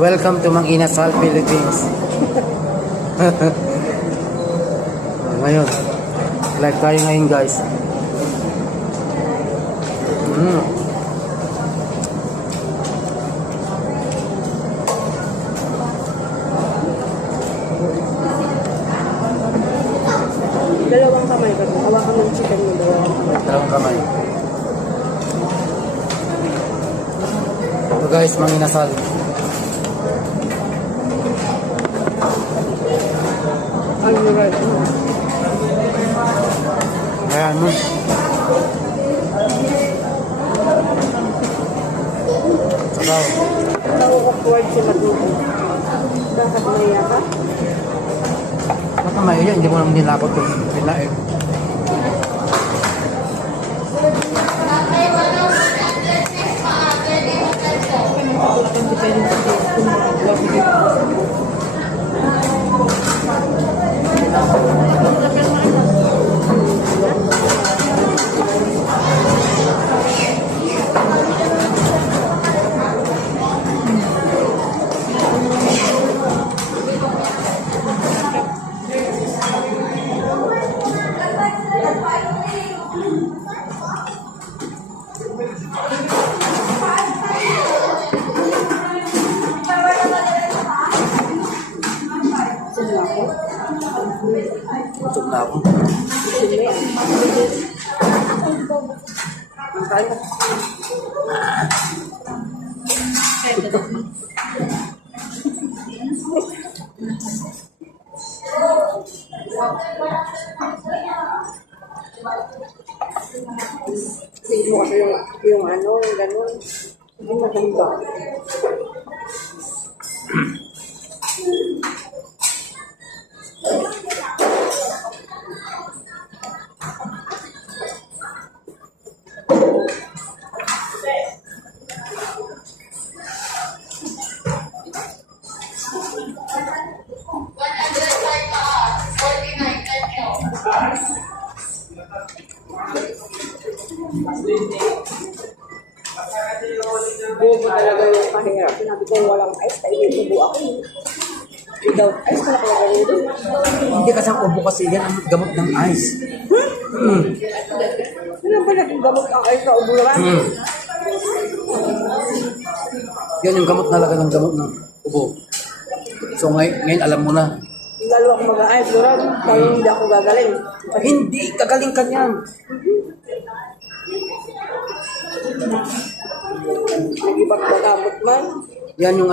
Welcome to Mang Inasal, Philippines. Ngayon, live tayo ngayon guys. Dalawang kamay ka. Hawakan ng chicken mo. Dalawang kamay. Ito guys, Mang Inasal. Ano right? Ayan mo. Sabaw. Awkward si Matuto. Bakit naiya ka? Baka maiya, hindi mo naman nilakot yung pinain. Busog na ako. Hindi mo kasi yung ano, yung gano'n. Hindi maganda. Bobo talaga yung kahirap. Sinabi ko walang ice, kaya inubo ako. Without ice, wala kaya ganito. Hindi kasi ang ubo kasi yan ang gamot ng ice. Ano ba naging gamot ang ice na ubo naman? Yan yung gamot talaga ng gamot ng ubo. So ngayon alam mo na. Lalo ako mag-ice, Lord. Kaya hindi ako gagaling. Hindi, kagaling ka niyan. Nag-ibang magamot man. Yan yung